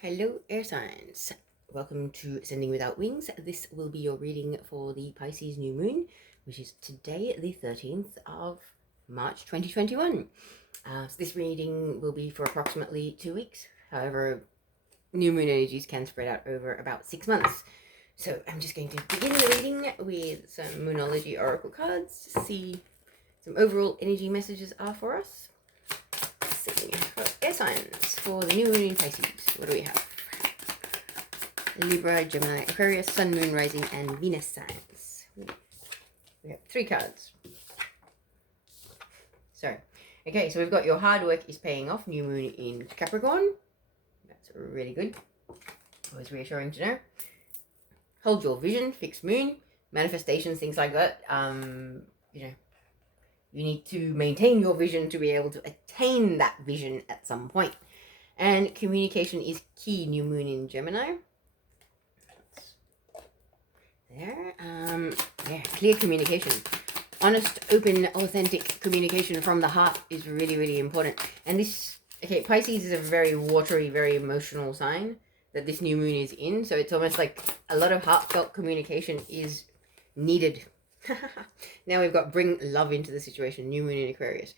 Hello, air signs. Welcome to Sending Without Wings. This will be your reading for the Pisces new moon, which is today, the 13th of March 2021. So this reading will be for approximately 2 weeks. However, new moon energies can spread out over about 6 months. So I'm just going to begin the reading with some Moonology Oracle cards to see some overall energy messages are for us. Let's see. For air signs for the new moon in Pisces, what do we have? Libra, Gemini, Aquarius, Sun, Moon, Rising, and Venus signs. We have 3 cards. Okay, so we've got your hard work is paying off. New moon in Capricorn. That's really good. Always reassuring to know. Hold your vision, fixed moon, manifestations, things like that. You need to maintain your vision to be able to attain that vision at some point. And communication is key. New moon in Gemini. There. Clear communication. Honest, open, authentic communication from the heart is really, really important. And Pisces is a very watery, very emotional sign that this new moon is in. So it's almost like a lot of heartfelt communication is needed. Now we've got bring love into the situation. New moon in Aquarius.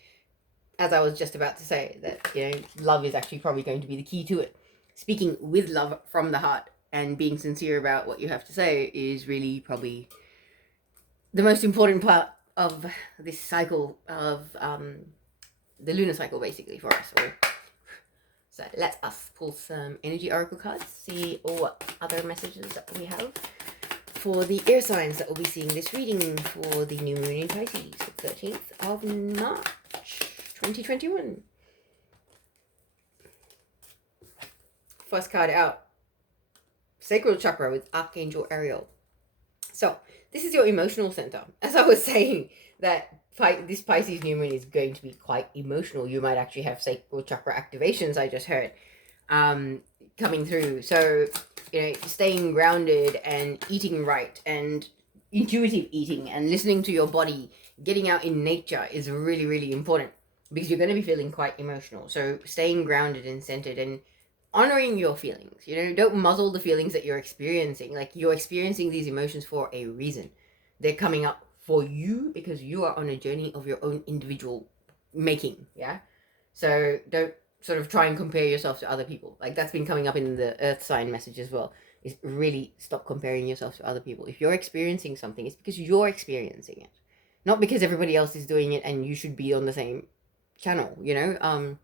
As I was just about to say, that, love is actually probably going to be the key to it. Speaking with love from the heart and being sincere about what you have to say is really probably the most important part of this cycle of the lunar cycle, basically, for us. So let us pull some energy oracle cards, see what other messages that we have for the air signs that will be seeing this reading for the new moon in Pisces, the 13th of March 2021. First card out, Sacral Chakra with Archangel Ariel. So this is your emotional center. As I was saying, that this Pisces new moon is going to be quite emotional. You might actually have sacral chakra activations, I just heard, coming through. So, staying grounded and eating right and intuitive eating and listening to your body, getting out in nature is really, really important because you're going to be feeling quite emotional. So staying grounded and centered and honoring your feelings. Don't muzzle the feelings that you're experiencing. Like, you're experiencing these emotions for a reason. They're coming up for you because you are on a journey of your own individual making. Yeah. So don't sort of try and compare yourself to other people. Like, that's been coming up in the earth sign message as well, is really stop comparing yourself to other people. If you're experiencing something, it's because you're experiencing it, not because everybody else is doing it and you should be on the same channel. Yeah.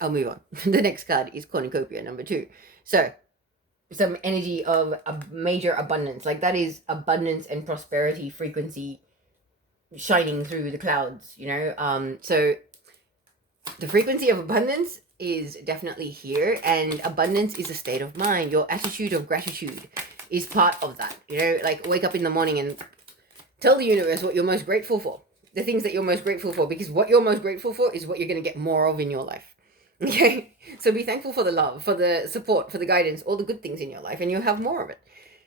I'll move on. The next card is Cornucopia, number 2. So, some energy of a major abundance. Like, that is abundance and prosperity frequency shining through the clouds, So, the frequency of abundance is definitely here. And abundance is a state of mind. Your attitude of gratitude is part of that. Like, wake up in the morning and tell the universe what you're most grateful for. The things that you're most grateful for. Because what you're most grateful for is what you're going to get more of in your life. Okay, so be thankful for the love, for the support, for the guidance, all the good things in your life, and you'll have more of it.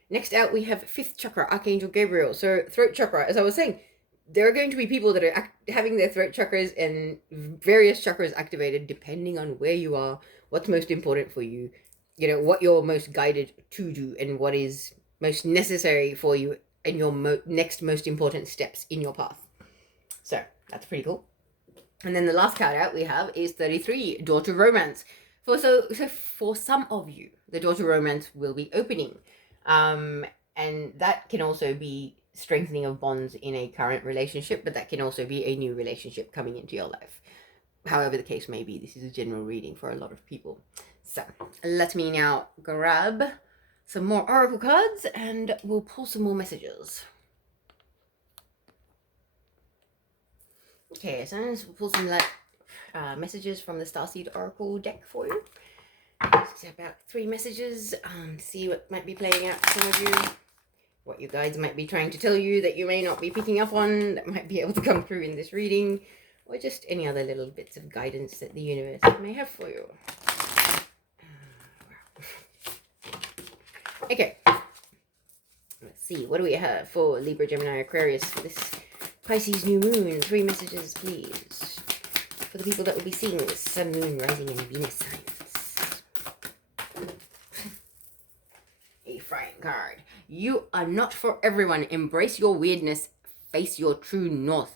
Next out, we have 5th chakra, Archangel Gabriel. So throat chakra, as I was saying, there are going to be people that are having their throat chakras and various chakras activated depending on where you are, what's most important for you, what you're most guided to do, and what is most necessary for you and your next most important steps in your path. So that's pretty cool. And then the last card out we have is 33, Door to Romance. So for some of you, the Door to Romance will be opening. And that can also be strengthening of bonds in a current relationship, but that can also be a new relationship coming into your life. However the case may be, this is a general reading for a lot of people. So let me now grab some more oracle cards and we'll pull some more messages. Okay, so we'll pull some messages from the Starseed Oracle deck for you. It's about 3 messages. See what might be playing out for some of you. What your guides might be trying to tell you that you may not be picking up on, that might be able to come through in this reading. Or just any other little bits of guidance that the universe may have for you. Okay. Let's see. What do we have for Libra, Gemini, Aquarius for this Pisces new moon? 3 messages, please, for the people that will be seeing this Sun, Moon, Rising, and Venus signs. card. You are not for everyone. Embrace your weirdness. Face your true north.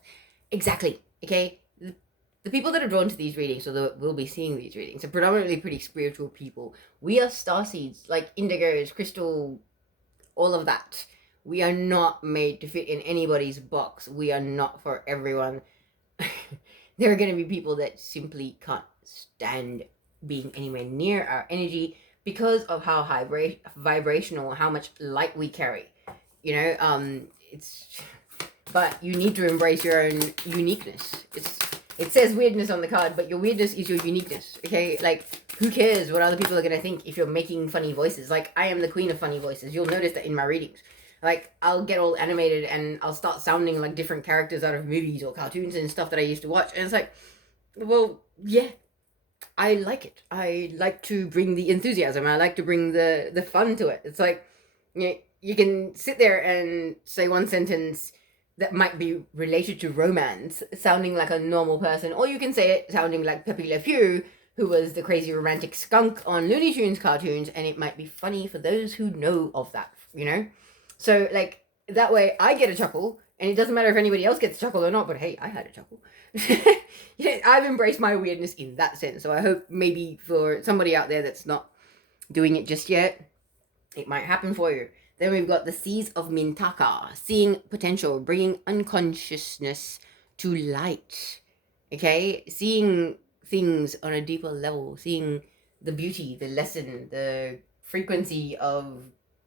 Exactly. Okay? The people that are drawn to these readings, or that will be seeing these readings, are predominantly pretty spiritual people. We are starseeds, like indigos, crystal, all of that. We are not made to fit in anybody's box. We are not for everyone. There are going to be people that simply can't stand being anywhere near our energy because of how vibrational, how much light we carry. You know, it's. But you need to embrace your own uniqueness. It says weirdness on the card, but your weirdness is your uniqueness. Okay, like who cares what other people are gonna think if you're making funny voices? Like I am the queen of funny voices. You'll notice that in my readings. Like I'll get all animated and I'll start sounding like different characters out of movies or cartoons and stuff that I used to watch, and it's like, well, yeah, I like it. I like to bring the enthusiasm. I like to bring the fun to it. It's like, you can sit there and say one sentence that might be related to romance, sounding like a normal person, or you can say it sounding like Pepe Le Pew, who was the crazy romantic skunk on Looney Tunes cartoons, and it might be funny for those who know of that, you know? So, like, that way I get a chuckle, and it doesn't matter if anybody else gets a chuckle or not, but hey, I had a chuckle. Yeah, I've embraced my weirdness in that sense, so I hope maybe for somebody out there that's not doing it just yet, it might happen for you. Then we've got the Seas of Mintaka, seeing potential, bringing unconsciousness to light. Okay, seeing things on a deeper level, seeing the beauty, the lesson, the frequency of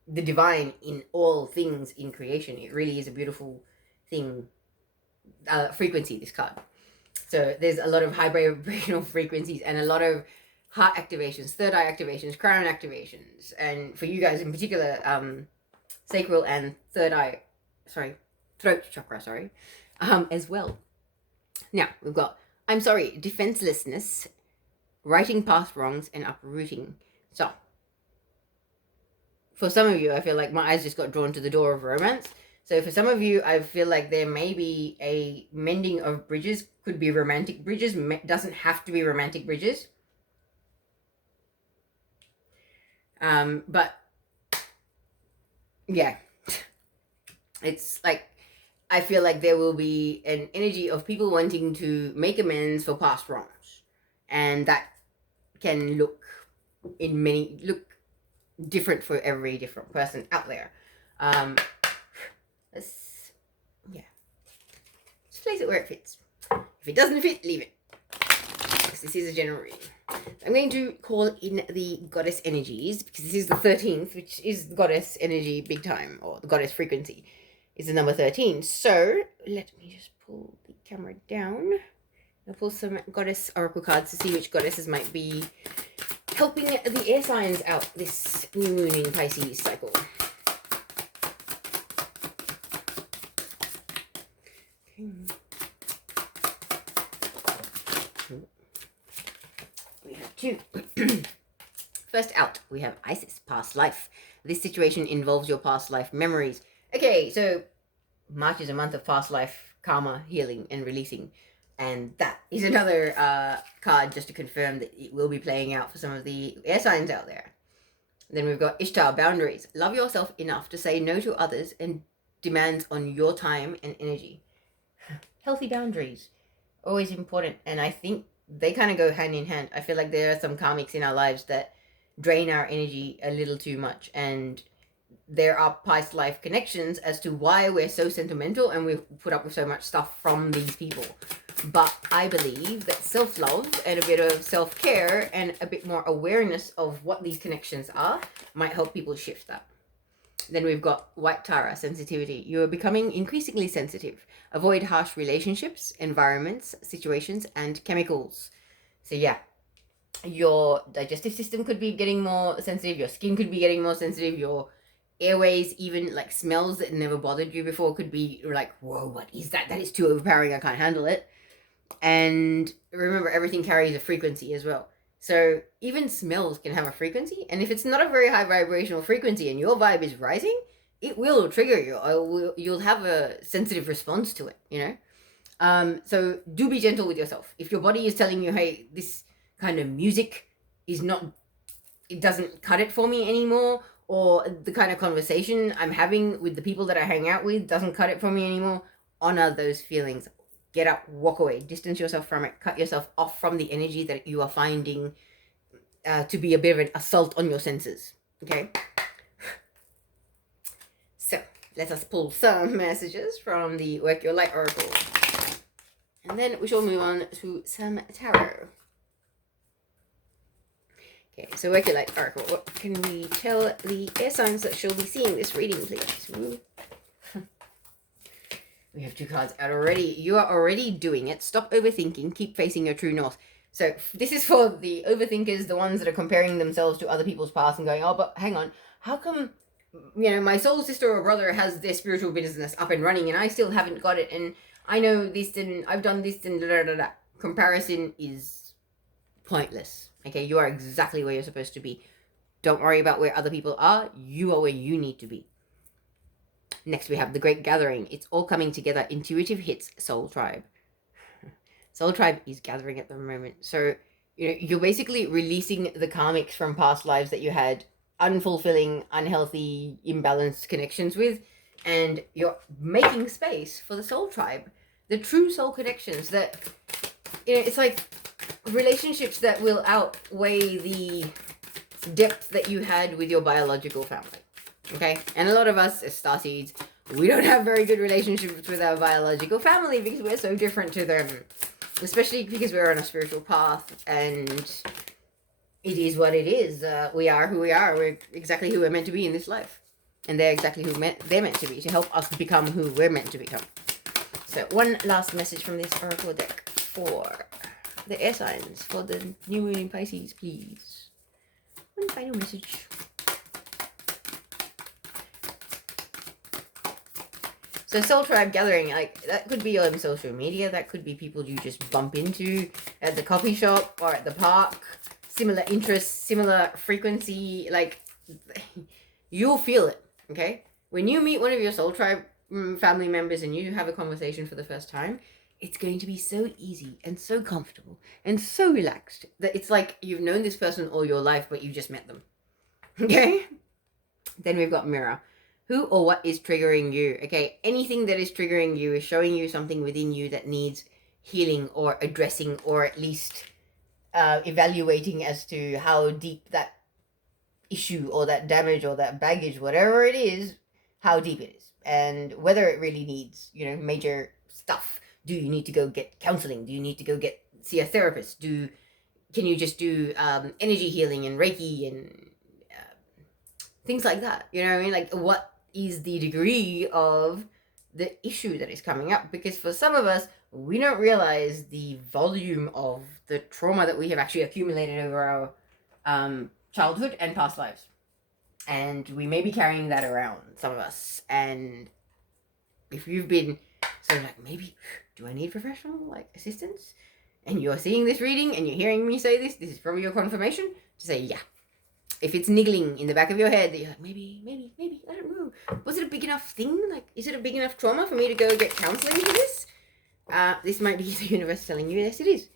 the divine in all things in creation. It really is a beautiful thing. Frequency, this card. So there's a lot of high vibrational frequencies and a lot of heart activations, third eye activations, crown activations, and for you guys in particular, sacral and throat chakra, as well. Now, we've got, I'm sorry, defenselessness, righting past wrongs, and uprooting. So, for some of you, I feel like my eyes just got drawn to the door of romance. So for some of you, I feel like there may be a mending of bridges, could be romantic bridges, doesn't have to be romantic bridges. But yeah, it's like, I feel like there will be an energy of people wanting to make amends for past wrongs. And that can look different for every different person out there. Yeah. Just place it where it fits. If it doesn't fit, leave it. Because this is a general reading. I'm going to call in the goddess energies, because this is the 13th, which is goddess energy big time, or the goddess frequency is the number 13. So let me just pull the camera down. I'll pull some goddess oracle cards to see which goddesses might be helping the air signs out this new moon in Pisces cycle. Okay. We have two. First out, we have Isis, past life. This situation involves your past life memories. Okay, so March is a month of past life karma healing and releasing. And that is another card just to confirm that it will be playing out for some of the air signs out there. Then we've got Ishtar, boundaries. Love yourself enough to say no to others and demands on your time and energy. Healthy boundaries, always important. And I think they kind of go hand in hand. I feel like there are some karmics in our lives that drain our energy a little too much, and there are past life connections as to why we're so sentimental and we put up with so much stuff from these people. But I believe that self-love and a bit of self-care and a bit more awareness of what these connections are might help people shift that. Then we've got White Tara, sensitivity. You are becoming increasingly sensitive. Avoid harsh relationships, environments, situations, and chemicals. So yeah, your digestive system could be getting more sensitive. Your skin could be getting more sensitive. Your airways, even like smells that never bothered you before, could be like, whoa, what is that? That is too overpowering. I can't handle it. And remember, everything carries a frequency as well. So even smells can have a frequency, and if it's not a very high vibrational frequency and your vibe is rising, it will trigger you, or you'll have a sensitive response to it, you know? So do be gentle with yourself. If your body is telling you, hey, this kind of music is not, it doesn't cut it for me anymore, or the kind of conversation I'm having with the people that I hang out with doesn't cut it for me anymore, honor those feelings. Get up, walk away, distance yourself from it, cut yourself off from the energy that you are finding to be a bit of an assault on your senses. Okay? So, let us pull some messages from the Work Your Light Oracle. And then we shall move on to some tarot. Okay, so Work Your Light Oracle. What can we tell the air signs that shall be seeing this reading, please? Ooh. We have 2 cards out already. You are already doing it. Stop overthinking. Keep facing your true north. So this is for the overthinkers, the ones that are comparing themselves to other people's past and going, oh, but hang on. How come, my soul sister or brother has their spiritual business up and running and I still haven't got it? And I know this and I've done this and da da da da. Comparison is pointless. Okay, you are exactly where you're supposed to be. Don't worry about where other people are. You are where you need to be. Next, we have the Great Gathering. It's all coming together. Intuitive hits, Soul Tribe. Soul Tribe is gathering at the moment. So, you're basically releasing the karmics from past lives that you had unfulfilling, unhealthy, imbalanced connections with. And you're making space for the Soul Tribe. The true soul connections that, it's like relationships that will outweigh the depth that you had with your biological family. Okay? And a lot of us as starseeds, we don't have very good relationships with our biological family because we're so different to them. Especially because we're on a spiritual path and it is what it is. We are who we are. We're exactly who we're meant to be in this life. And they're exactly who they're meant to be, to help us become who we're meant to become. So one last message from this oracle deck for the air signs for the new moon in Pisces, please. One final message. So Soul Tribe gathering, like, that could be on social media, that could be people you just bump into at the coffee shop or at the park, similar interests, similar frequency, like, you'll feel it, okay? When you meet one of your Soul Tribe family members and you have a conversation for the first time, it's going to be so easy and so comfortable and so relaxed that it's like you've known this person all your life, but you just met them, okay? Then we've got Mirror. Who or what is triggering you? Okay, anything that is triggering you is showing you something within you that needs healing or addressing or at least evaluating as to how deep that issue or that damage or that baggage, whatever it is, how deep it is. And whether it really needs, major stuff. Do you need to go get counseling? Do you need to go see a therapist? Can you just do energy healing and Reiki and things like that? You know what I mean? Like, what is the degree of the issue that is coming up? Because for some of us, we don't realize the volume of the trauma that we have actually accumulated over our childhood and past lives. And we may be carrying that around, some of us. And if you've been sort of like, maybe, do I need professional assistance? And you're seeing this reading and you're hearing me say this is probably your confirmation to say, yeah. If it's niggling in the back of your head that you're like, maybe, I don't know. Was it a big enough thing? Like, is it a big enough trauma for me to go get counseling for this? This might be the universe telling you, yes, it is.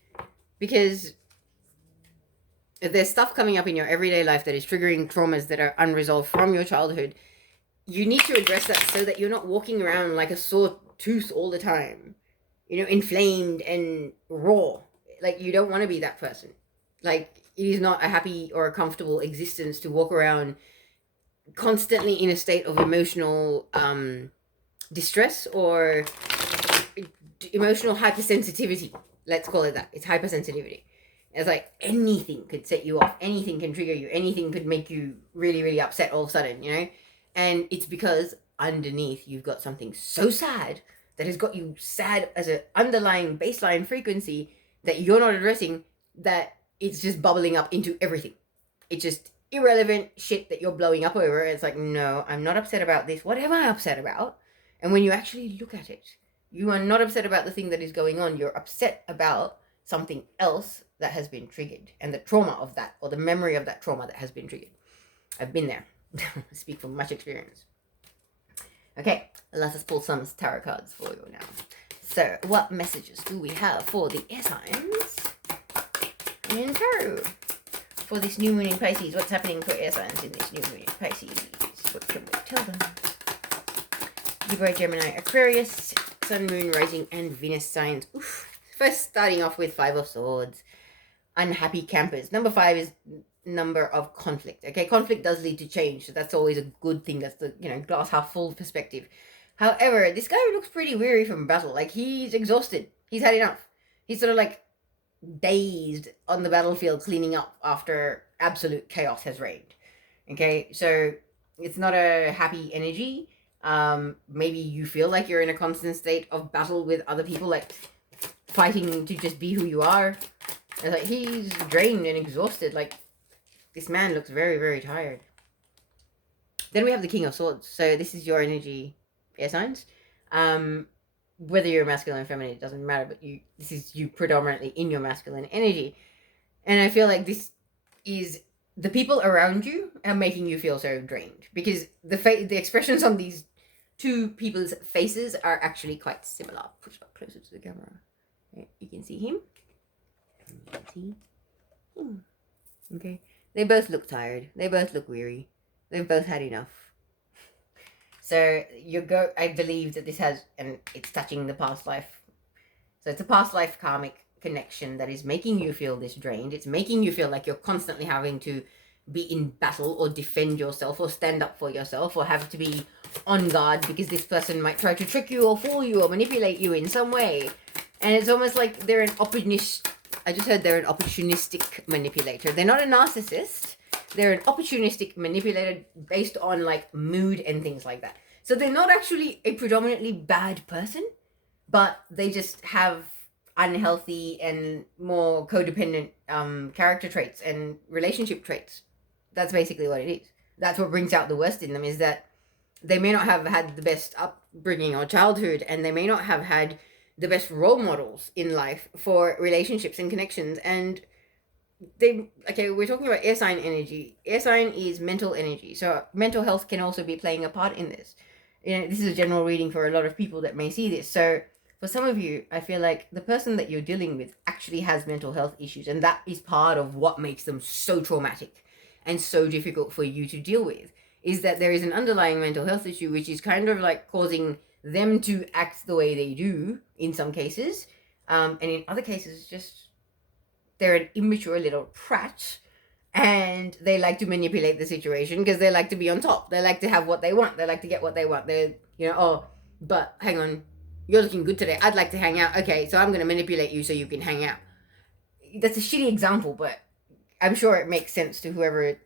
Because if there's stuff coming up in your everyday life that is triggering traumas that are unresolved from your childhood, you need to address that so that you're not walking around like a sore tooth all the time. Inflamed and raw. Like, you don't want to be that person. Like, it is not a happy or a comfortable existence to walk around constantly in a state of emotional distress or emotional hypersensitivity. Let's call it that. It's hypersensitivity. It's like anything could set you off. Anything can trigger you. Anything could make you really, really upset all of a sudden, And it's because underneath you've got something so sad that has got you sad as an underlying baseline frequency that you're not addressing, that it's just bubbling up into everything. It's just irrelevant shit that you're blowing up over. It's like, no, I'm not upset about this. What am I upset about? And when you actually look at it, you are not upset about the thing that is going on. You're upset about something else that has been triggered and the trauma of that, or the memory of that trauma that has been triggered. I've been there. I speak from much experience. Okay, let us pull some tarot cards for you now. So, what messages do we have for the air signs in tarot for this new moon in Pisces. What's happening for air signs in this new moon in Pisces? What can we tell them? Libra, Gemini, Aquarius, Sun, Moon, Rising, and Venus signs. Oof. First, starting off with Five of Swords. Unhappy campers. Number 5 is number of conflict. Okay, conflict does lead to change, so that's always a good thing. That's the, glass half full perspective. However, this guy looks pretty weary from battle. Like, he's exhausted. He's had enough. He's sort of like dazed on the battlefield, cleaning up after absolute chaos has reigned. Okay, so it's not a happy energy. Maybe you feel like you're in a constant state of battle with other people, like fighting to just be who you are. And like, he's drained and exhausted. Like, this man looks very, very tired. Then we have the King of Swords. So this is your energy, air signs. Whether you're masculine or feminine, it doesn't matter, but this is you predominantly in your masculine energy. And I feel like this is the people around you are making you feel so drained, because the expressions on these two people's faces are actually quite similar. Push up closer to the camera. You can see him. You can see him. Okay. They both look tired. They both look weary. They've both had enough. So I believe that this has, and it's touching the past life. So it's a past life karmic connection that is making you feel this drained. It's making you feel like you're constantly having to be in battle or defend yourself or stand up for yourself or have to be on guard because this person might try to trick you or fool you or manipulate you in some way. And it's almost like they're an opportunistic manipulator. They're not a narcissist. They're an opportunistic manipulator based on like mood and things like that. So they're not actually a predominantly bad person, but they just have unhealthy and more codependent character traits and relationship traits. That's basically what it is. That's what brings out the worst in them, is that they may not have had the best upbringing or childhood, and they may not have had the best role models in life for relationships and connections. And we're talking about air sign energy. Air sign is mental energy. So mental health can also be playing a part in this. This is a general reading for a lot of people that may see this. So for some of you, I feel like the person that you're dealing with actually has mental health issues. And that is part of what makes them so traumatic and so difficult for you to deal with, is that there is an underlying mental health issue, which is kind of like causing them to act the way they do in some cases. And in other cases, just they're an immature little prat, and they like to manipulate the situation because they like to be on top. They like to have what they want. They like to get what they want. But hang on, you're looking good today. I'd like to hang out. Okay, so I'm going to manipulate you so you can hang out. That's a shitty example, but I'm sure it makes sense to whoever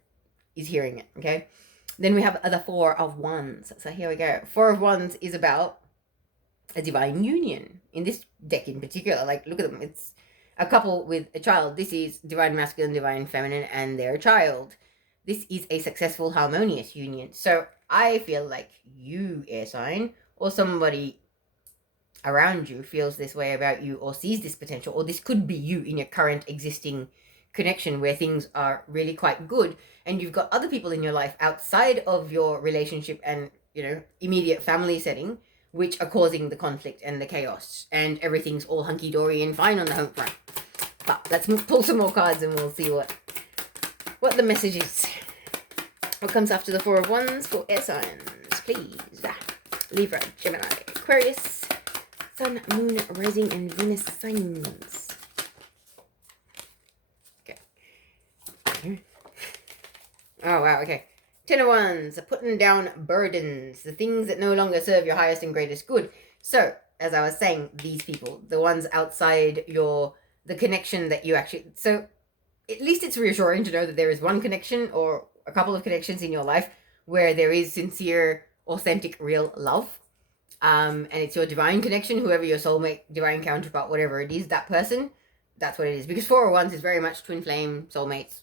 is hearing it, okay? Then we have the Four of Wands. So here we go. Four of Wands is about a divine union. In this deck in particular, like, look at them. It's a couple with a child. This is divine masculine, divine feminine, and their child. This is a successful, harmonious union. So I feel like you, air sign, or somebody around you feels this way about you or sees this potential, or this could be you in your current existing connection where things are really quite good, and you've got other people in your life outside of your relationship and immediate family setting which are causing the conflict and the chaos, and everything's all hunky-dory and fine on the home front. But let's pull some more cards and we'll see what the message is. What comes after the Four of Wands for air signs, please? Libra, Gemini, Aquarius, Sun, Moon, Rising, and Venus signs. Okay. Oh, wow, okay. Ten of Wands, putting down burdens, the things that no longer serve your highest and greatest good. So, as I was saying, these people, the ones outside the connection that you actually... So, at least it's reassuring to know that there is one connection or a couple of connections in your life where there is sincere, authentic, real love. And it's your divine connection, whoever your soulmate, divine counterpart, whatever it is, that person, that's what it is. Because Four of Wands is very much twin flame, soulmates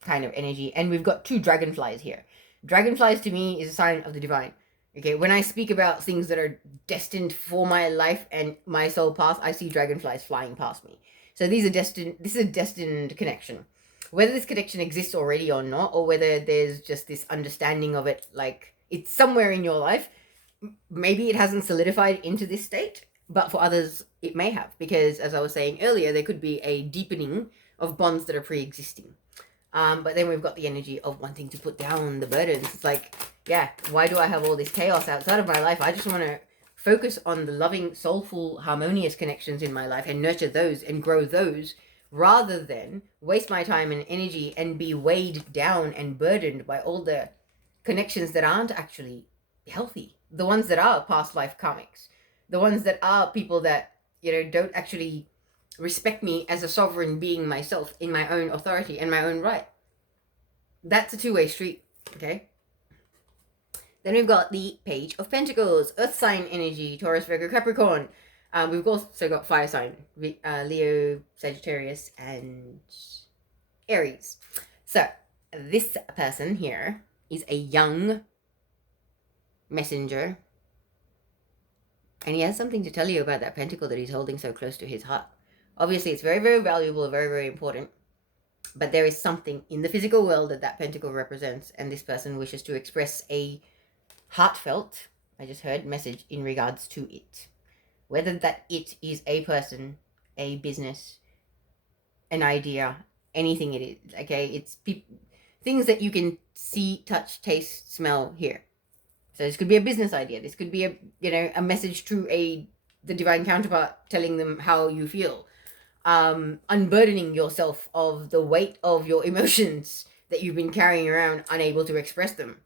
kind of energy. And we've got two dragonflies here. Dragonflies to me is a sign of the divine. Okay, when I speak about things that are destined for my life and my soul path, I see dragonflies flying past me. So this is a destined connection. Whether this connection exists already or not, or whether there's just this understanding of it, like it's somewhere in your life, maybe it hasn't solidified into this state, but for others it may have, because as I was saying earlier, there could be a deepening of bonds that are pre-existing. But then we've got the energy of wanting to put down the burdens. It's like, yeah, why do I have all this chaos outside of my life? I just want to focus on the loving, soulful, harmonious connections in my life and nurture those and grow those, rather than waste my time and energy and be weighed down and burdened by all the connections that aren't actually healthy. The ones that are past life karmics. The ones that are people that, don't actually respect me as a sovereign being myself in my own authority and my own right. That's a two-way street, okay? Then we've got the Page of Pentacles, Earth sign energy, Taurus, Virgo, Capricorn. We've also got fire sign, Leo, Sagittarius, and Aries. So this person here is a young messenger, and he has something to tell you about that pentacle that he's holding so close to his heart. Obviously, it's very, very valuable, very, very important. But there is something in the physical world that pentacle represents, and this person wishes to express a heartfelt, I just heard, message in regards to it. Whether that it is a person, a business, an idea, anything it is, okay? It's things that you can see, touch, taste, smell, hear. So this could be a business idea. This could be a message to the divine counterpart, telling them how you feel. Unburdening yourself of the weight of your emotions that you've been carrying around, unable to express them,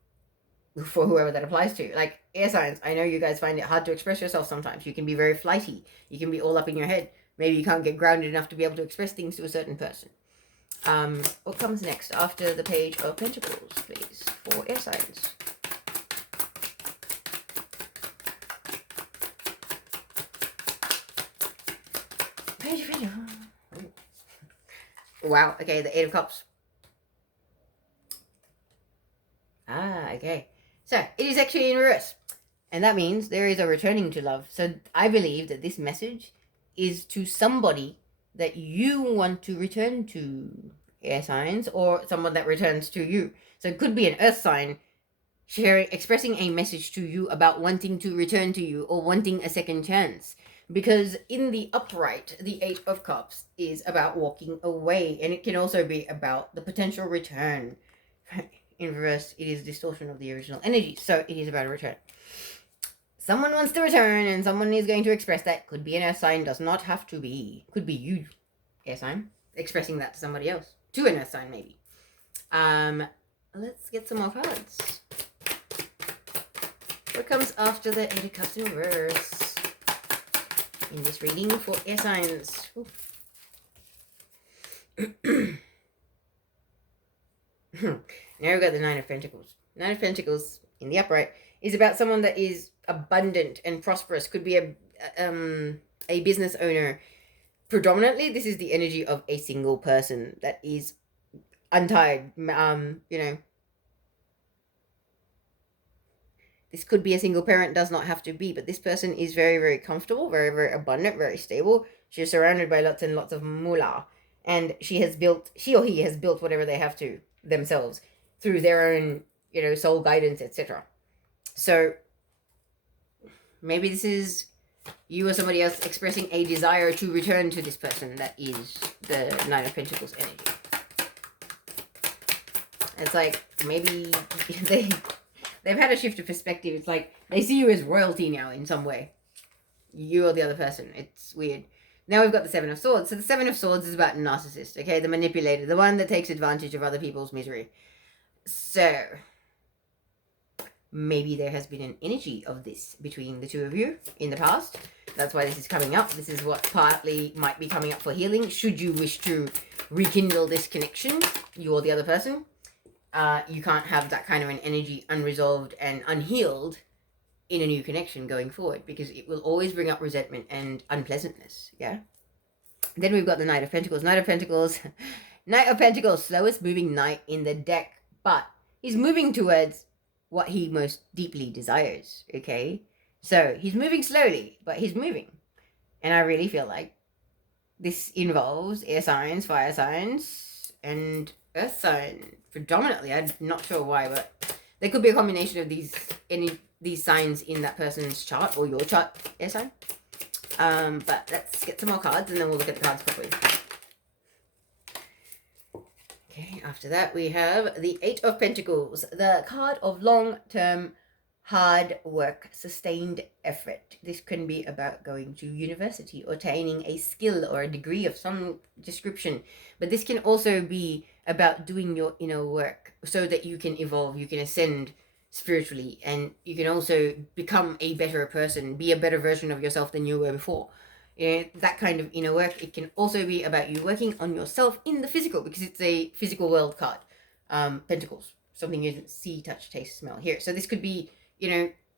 for whoever that applies to. Like air signs, I know you guys find it hard to express yourself sometimes. You can be very flighty. You can be all up in your head. Maybe you can't get grounded enough to be able to express things to a certain person. What comes next after the Page of Pentacles, please, for air signs? Page of Pentacles. Wow, okay, the Eight of Cups. Okay. So, it is actually in reverse. And that means there is a returning to love. So, I believe that this message is to somebody that you want to return to, air signs, or someone that returns to you. So, it could be an earth sign expressing a message to you about wanting to return to you or wanting a second chance. Because in the upright, the Eight of Cups is about walking away, and it can also be about the potential return. In reverse, it is distortion of the original energy, so it is about a return. Someone wants to return, and someone is going to express that. Could be an earth sign, does not have to be. Could be you, air sign, expressing that to somebody else. To an earth sign, maybe. Let's get some more cards. What comes after the Eight of Cups in reverse in this reading for air signs? Now we've got the Nine of Pentacles. Nine of Pentacles in the upright is about someone that is abundant and prosperous. Could be a business owner. Predominantly, this is the energy of a single person that is untied. This could be a single parent, does not have to be, but this person is very, very comfortable, very, very abundant, very stable. She's surrounded by lots and lots of moolah, and she or he has built whatever they have to themselves through their own, soul guidance, etc. So maybe this is you or somebody else expressing a desire to return to this person that is the Nine of Pentacles energy. It's like maybe they've had a shift of perspective. It's like they see you as royalty now in some way. You or the other person. It's weird. Now we've got the Seven of Swords. So the Seven of Swords is about narcissist, okay? The manipulator, the one that takes advantage of other people's misery. So maybe there has been an energy of this between the two of you in the past. That's why this is coming up. This is what partly might be coming up for healing. Should you wish to rekindle this connection, you or the other person, you can't have that kind of an energy unresolved and unhealed in a new connection going forward, because it will always bring up resentment and unpleasantness. Yeah. Then we've got the Knight of Pentacles. Knight of Pentacles, slowest moving knight in the deck, but he's moving towards what he most deeply desires. Okay, so he's moving slowly, but he's moving, and I really feel like this involves air signs, fire signs, and earth sign predominantly. I'm not sure why, but there could be a combination of these signs in that person's chart or your chart, air sign. But let's get some more cards and then we'll look at the cards properly. Okay, After that, we have the Eight of Pentacles, the card of long-term hard work, sustained effort. This can be about going to university or attaining a skill or a degree of some description, but this can also be about doing your inner work so that you can evolve, you can ascend spiritually, and you can also become a better person, be a better version of yourself than you were before. That kind of inner work. It can also be about you working on yourself in the physical, because it's a physical world card. Pentacles, something you see, touch, taste, smell, hear. So this could be,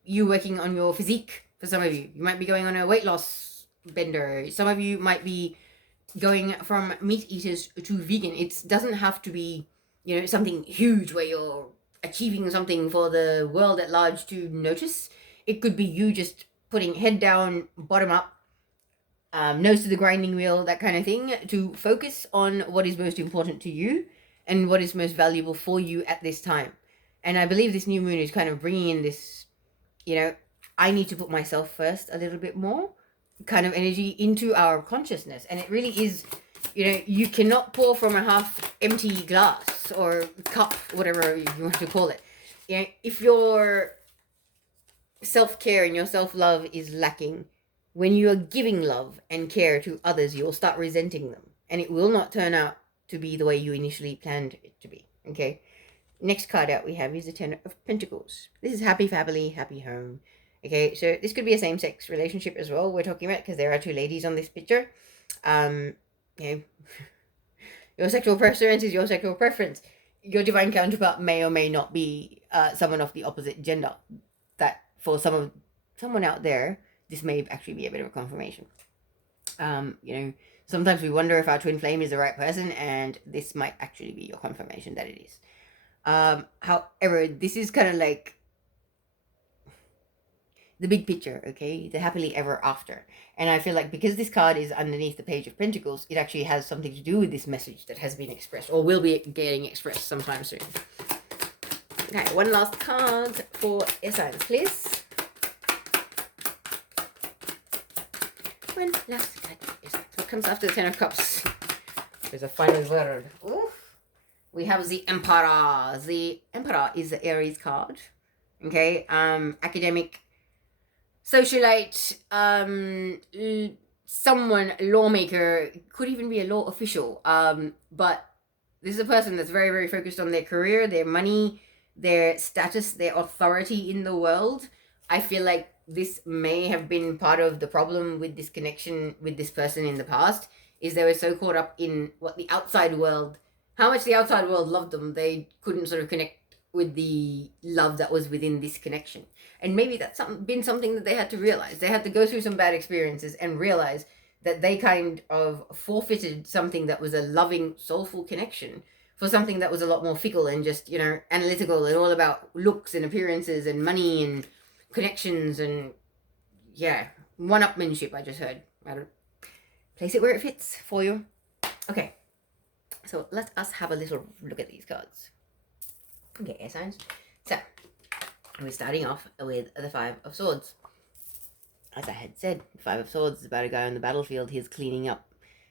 you working on your physique. For some of you, you might be going on a weight loss bender. Some of you might be going from meat eaters to vegan. It doesn't have to be, something huge where you're achieving something for the world at large to notice. It could be you just putting head down, bottom up, nose to the grinding wheel, that kind of thing, to focus on what is most important to you and what is most valuable for you at this time. And I believe this new moon is kind of bringing in this, I need to put myself first a little bit more kind of energy into our consciousness. And it really is, you cannot pour from a half empty glass or cup, whatever you want to call it. If your self-care and your self-love is lacking, when you are giving love and care to others, you'll start resenting them, and it will not turn out to be the way you initially planned it to be. Okay. Next card out we have is the Ten of Pentacles. This is happy family, happy home. Okay, so this could be a same-sex relationship as well we're talking about, because there are two ladies on this picture. Your sexual preference is your sexual preference. Your divine counterpart may or may not be someone of the opposite gender. That for someone out there, this may actually be a bit of a confirmation. Sometimes we wonder if our twin flame is the right person, and this might actually be your confirmation that it is. However, this is kind of like the big picture, okay? The happily ever after. And I feel like because this card is underneath the Page of Pentacles, it actually has something to do with this message that has been expressed, or will be getting expressed sometime soon. Okay, one last card for air signs, please. One last card for air signs. What comes after the Ten of Cups? There's a final word. Oof. We have the Emperor. The Emperor is the Aries card. Okay, academic, socialite, someone, lawmaker, could even be a law official. But this is a person that's very, very focused on their career, their money, their status, their authority in the world. I feel like this may have been part of the problem with this connection with this person in the past, is they were so caught up in what the outside world, how much the outside world loved them, they couldn't sort of connect with the love that was within this connection. And maybe that's been something that they had to realize. They had to go through some bad experiences and realize that they kind of forfeited something that was a loving, soulful connection for something that was a lot more fickle and just, analytical and all about looks and appearances and money and connections and, one-upmanship, I just heard. I don't place it where it fits for you. Okay, so let us have a little look at these cards. Okay, air signs. So, we're starting off with the Five of Swords. As I had said, the Five of Swords is about a guy on the battlefield. He's cleaning up.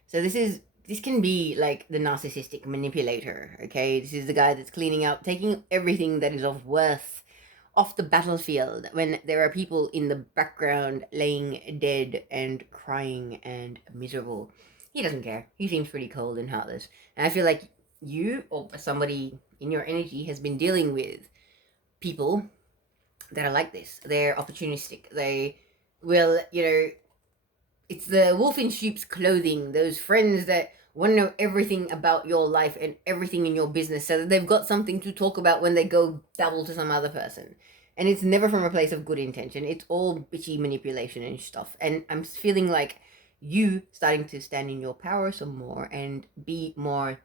So this can be like the narcissistic manipulator, okay? This is the guy that's cleaning up, taking everything that is of worth off the battlefield when there are people in the background laying dead and crying and miserable. He doesn't care. He seems pretty cold and heartless. And I feel like you or somebody in your energy has been dealing with people that are like this. They're opportunistic. They will, it's the wolf in sheep's clothing. Those friends that want to know everything about your life and everything in your business so that they've got something to talk about when they go dabble to some other person. And it's never from a place of good intention. It's all bitchy manipulation and stuff. And I'm feeling like you starting to stand in your power some more and be more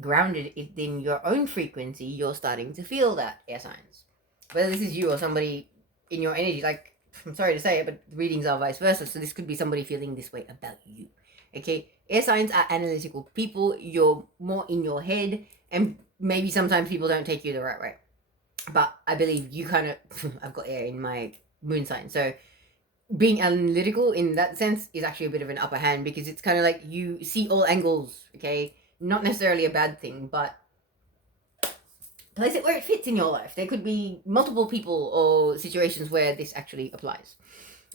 grounded in your own frequency. You're starting to feel that, air signs. Whether this is you or somebody in your energy, like, I'm sorry to say it, but readings are vice versa. So this could be somebody feeling this way about you. Okay, air signs are analytical people. You're more in your head, and maybe sometimes people don't take you the right way. But I believe you kind of, I've got air in my moon sign, so being analytical in that sense is actually a bit of an upper hand, because it's kind of like you see all angles. Okay, not necessarily a bad thing, but place it where it fits in your life. There could be multiple people or situations where this actually applies.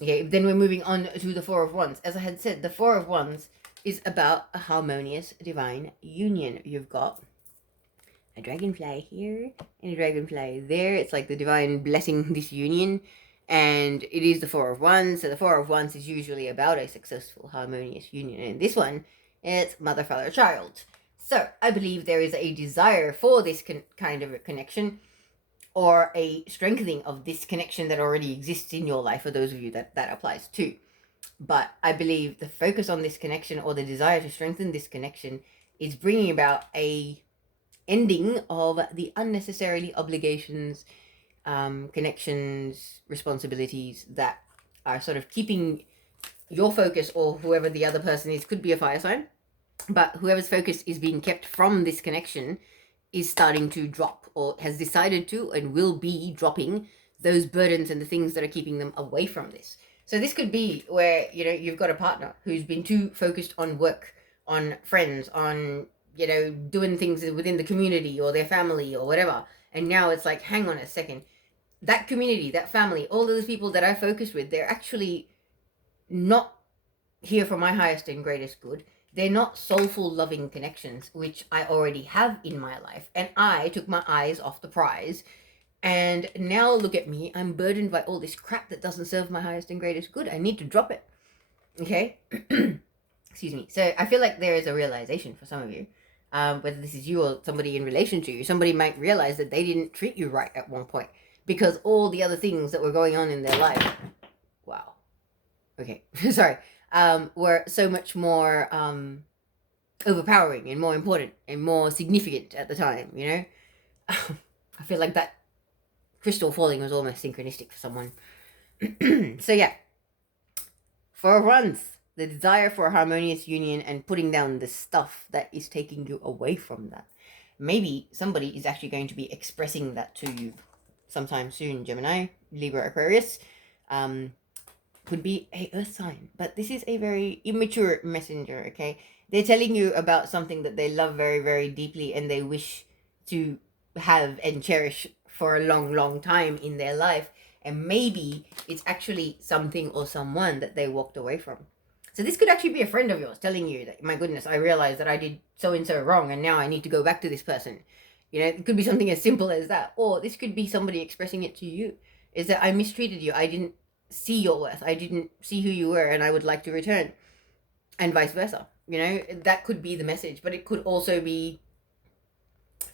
Okay, then we're moving on to the Four of Wands. As I had said, the Four of Wands is about a harmonious divine union. You've got a dragonfly here and a dragonfly there. It's like the divine blessing this union. And it is the Four of Wands. So the Four of Wands is usually about a successful, harmonious union. And this one, it's mother, father, child. So I believe there is a desire for this kind of a connection, or a strengthening of this connection that already exists in your life, for those of you that applies to. But I believe the focus on this connection, or the desire to strengthen this connection, is bringing about a ending of the unnecessarily obligations, connections, responsibilities that are sort of keeping your focus, or whoever the other person is, could be a fire sign, but whoever's focus is being kept from this connection is starting to drop, or has decided to and will be dropping those burdens and the things that are keeping them away from this. So this could be where, you know, you've got a partner who's been too focused on work, on friends, on, you know, doing things within the community or their family or whatever. And now it's like, hang on a second. That community, that family, all those people that I focused with, they're actually not here for my highest and greatest good. They're not soulful, loving connections, which I already have in my life. And I took my eyes off the prize. And now look at me. I'm burdened by all this crap that doesn't serve my highest and greatest good. I need to drop it. Okay? Excuse me. So I feel like there is a realization for some of you. Whether this is you or somebody in relation to you, somebody might realize that they didn't treat you right at one point, because all the other things that were going on in their life, wow, okay, sorry, were so much more overpowering and more important and more significant at the time, you know? I feel like that crystal falling was almost synchronistic for someone. So yeah, for Wands, the desire for a harmonious union and putting down the stuff that is taking you away from that. Maybe somebody is actually going to be expressing that to you sometime soon. Gemini, Libra, Aquarius, could be a earth sign, but this is a very immature messenger. Okay, they're telling you about something that they love very, very deeply, and they wish to have and cherish for a long, long time in their life. And maybe it's actually something or someone that they walked away from. So this could actually be a friend of yours telling you that, my goodness, I realized that I did so and so wrong, and now I need to go back to this person. You know, it could be something as simple as that. Or this could be somebody expressing it to you, is that I mistreated you. I didn't see your worth. I didn't see who you were, and I would like to return. And vice versa. You know, that could be the message. But it could also be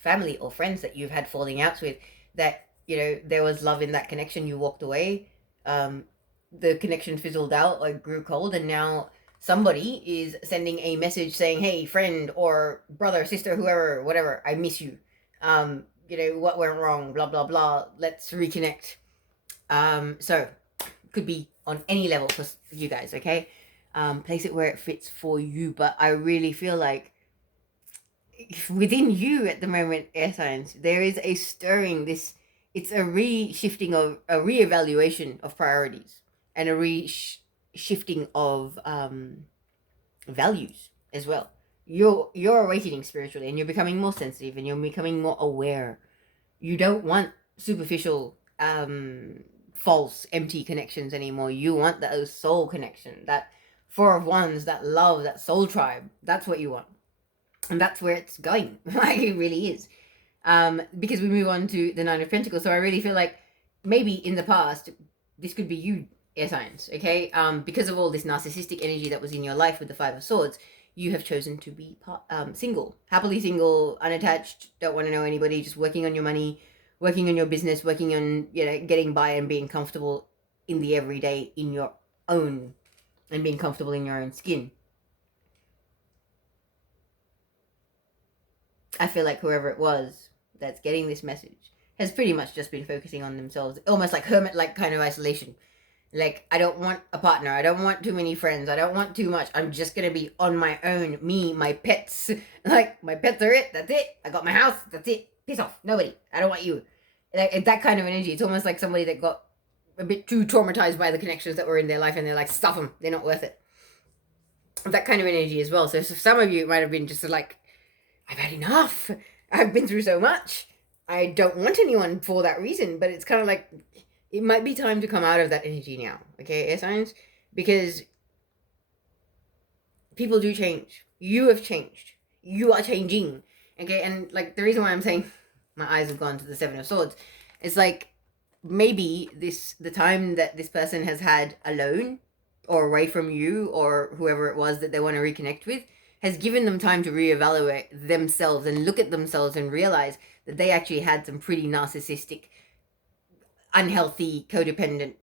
family or friends that you've had falling outs with, that, you know, there was love in that connection. You walked away. The connection fizzled out, like grew cold, and now somebody is sending a message saying, hey, friend or brother, sister, whoever, whatever, I miss you. You know, what went wrong, blah, blah, blah. Let's reconnect. So could be on any level for you guys, okay? Place it where it fits for you. But I really feel like within you at the moment, air signs, there is a stirring, it's a re-shifting of, a re-evaluation of priorities, and a re-shifting of values as well. You're awakening spiritually, and you're becoming more sensitive, and you're becoming more aware. You don't want superficial, false, empty connections anymore. You want that soul connection, that Four of Wands, that love, that soul tribe. That's what you want, and that's where it's going. Like, it really is. Because we move on to the Nine of Pentacles. So I really feel like maybe in the past, this could be you, air signs, okay? Because of all this narcissistic energy that was in your life with the Five of Swords, you have chosen to be single, happily single, unattached, don't want to know anybody, just working on your money, working on your business, working on, you know, getting by and being comfortable in the everyday in your own, and being comfortable in your own skin. I feel like whoever it was that's getting this message has pretty much just been focusing on themselves, almost like hermit-like kind of isolation. Like, I don't want a partner, I don't want too many friends, I don't want too much, I'm just gonna be on my own, me, my pets. Like, my pets are it, that's it, I got my house, that's it, piss off, nobody, I don't want you. Like, that kind of energy. It's almost like somebody that got a bit too traumatized by the connections that were in their life, and they're like, stuff them, they're not worth it. That kind of energy as well. So some of you might have been just like, I've had enough, I've been through so much, I don't want anyone for that reason, but it's kind of like it might be time to come out of that energy now, okay, air signs? Because people do change. You have changed. You are changing, okay? And like the reason why I'm saying my eyes have gone to the Seven of Swords, it's like maybe the time that this person has had alone or away from you or whoever it was that they want to reconnect with has given them time to reevaluate themselves and look at themselves and realize that they actually had some pretty narcissistic, unhealthy, codependent